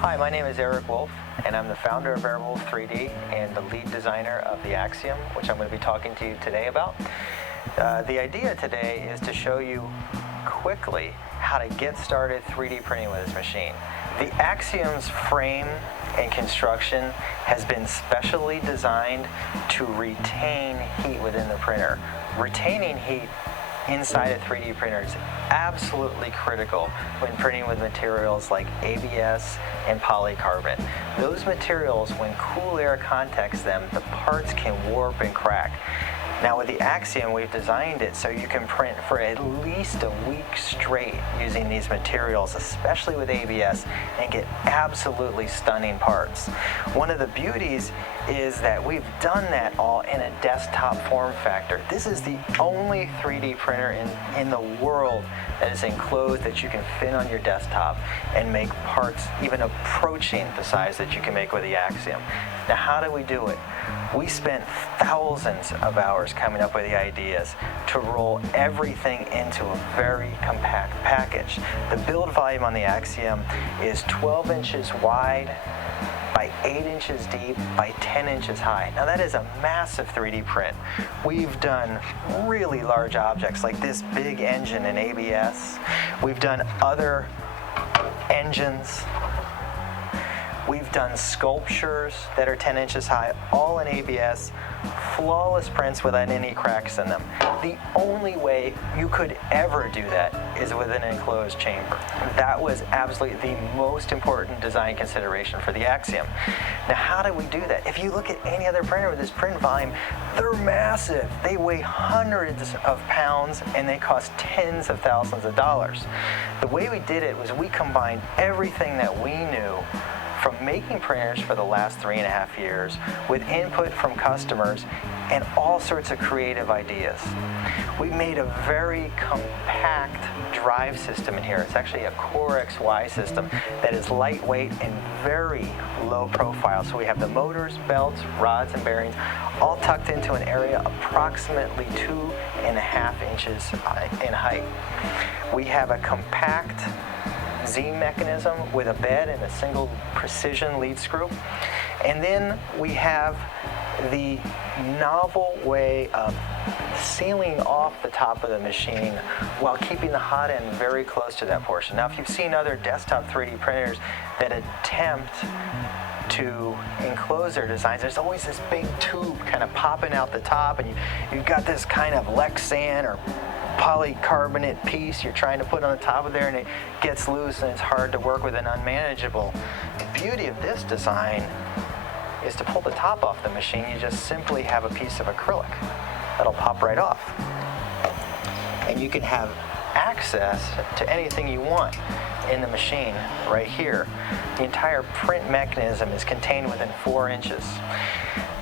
Hi, my name is Erick Wolf, and I'm the founder of Airwolf 3D and the lead designer of the Axiom, which I'm going to be talking to you today about. The idea today is to show you quickly how to get started 3D printing with this machine. The Axiom's frame and construction has been specially designed to retain heat within the printer. Retaining heat inside a 3D printer is absolutely critical when printing with materials like ABS and polycarbonate. Those materials, when cool air contacts them, the parts can warp and crack. Now with the Axiom, we've designed it so you can print for at least a week straight using these materials, especially with ABS, and get absolutely stunning parts. One of the beauties is that we've done that all in a desktop form factor. This is the only 3D printer in the world that is enclosed that you can fit on your desktop and make parts even approaching the size that you can make with the Axiom. Now how do we do it? We spent thousands of hours coming up with the ideas to roll everything into a very compact package. The build volume on the Axiom is 12 inches wide by 8 inches deep by 10 inches high. Now that is a massive 3D print. We've done really large objects like this big engine in ABS. We've done other engines. We've done sculptures that are 10 inches high, all in ABS, flawless prints without any cracks in them. The only way you could ever do that is with an enclosed chamber. That was absolutely the most important design consideration for the Axiom. Now how do we do that? If you look at any other printer with this print volume, they're massive. They weigh hundreds of pounds and they cost tens of thousands of dollars. The way we did it was we combined everything that we knew from making printers for the last 3.5 years with input from customers and all sorts of creative ideas. We made a very compact drive system in here. It's actually a Core XY system that is lightweight and very low profile. So we have the motors, belts, rods, and bearings all tucked into an area approximately 2.5 inches in height. We have a compact Z mechanism with a bed and a single precision lead screw. And then we have the novel way of sealing off the top of the machine while keeping the hot end very close to that portion. Now if you've seen other desktop 3D printers that attempt to enclose their designs, there's always this big tube kind of popping out the top, and you've got this kind of Lexan or polycarbonate piece you're trying to put on the top of there, and it gets loose and it's hard to work with and unmanageable. The beauty of this design is to pull the top off the machine, you just simply have a piece of acrylic that'll pop right off. And you can have access to anything you want in the machine right here. The entire print mechanism is contained within 4 inches.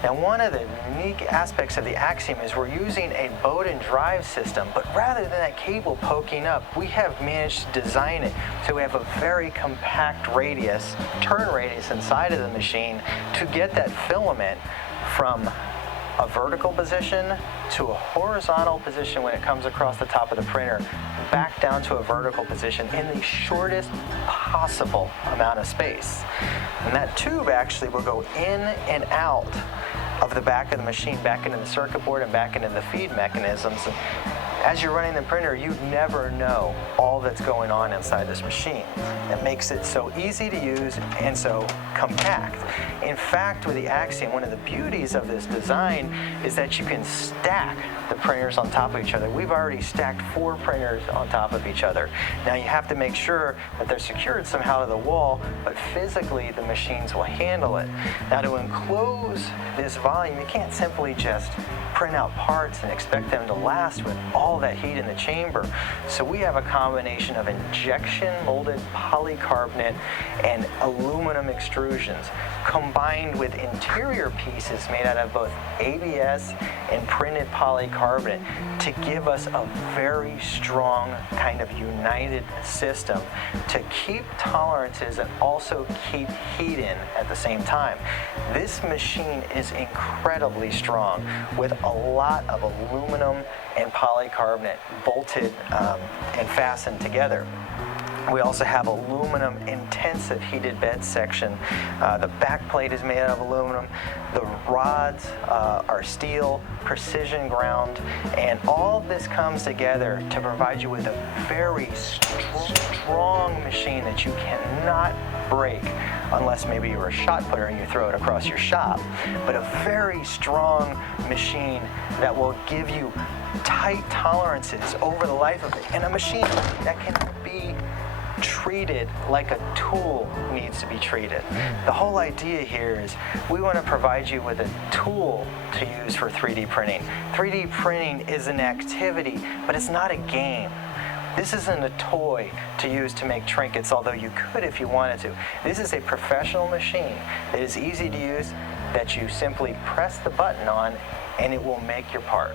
Now one of the unique aspects of the Axiom is we're using a boat and drive system, but rather than that cable poking up, we have managed to design it so we have a very compact radius, turn radius inside of the machine to get that filament from a vertical position to a horizontal position when it comes across the top of the printer, back down to a vertical position in the shortest possible amount of space. And that tube actually will go in and out of the back of the machine, back into the circuit board and back into the feed mechanisms. And as you're running the printer, you never know all that's going on inside this machine. That makes it so easy to use and so compact. In fact, with the Axiom, one of the beauties of this design is that you can stack the printers on top of each other. We've already stacked 4 printers on top of each other. Now you have to make sure that they're secured somehow to the wall, but physically the machines will handle it. Now to enclose this volume, you can't simply just print out parts and expect them to last with all that heat in the chamber. So we have a combination of injection molded polycarbonate and aluminum extrusions combined with interior pieces made out of both ABS and printed polycarbonate to give us a very strong kind of united system to keep tolerances and also keep heat in at the same time. This machine is incredibly strong with a lot of aluminum and polycarbonate bolted and fastened together. We also have aluminum intensive heated bed section. The back plate is made out of aluminum. The rods are steel, precision ground, and all of this comes together to provide you with a very strong machine that you cannot break unless maybe you're a shot putter and you throw it across your shop. But a very strong machine that will give you tight tolerances over the life of it, and a machine that can be treated like a tool needs to be treated. The whole idea here is we want to provide you with a tool to use for 3D printing. 3D printing is an activity, but it's not a game. This isn't a toy to use to make trinkets, although you could if you wanted to. This is a professional machine that is easy to use, that you simply press the button on and it will make your part.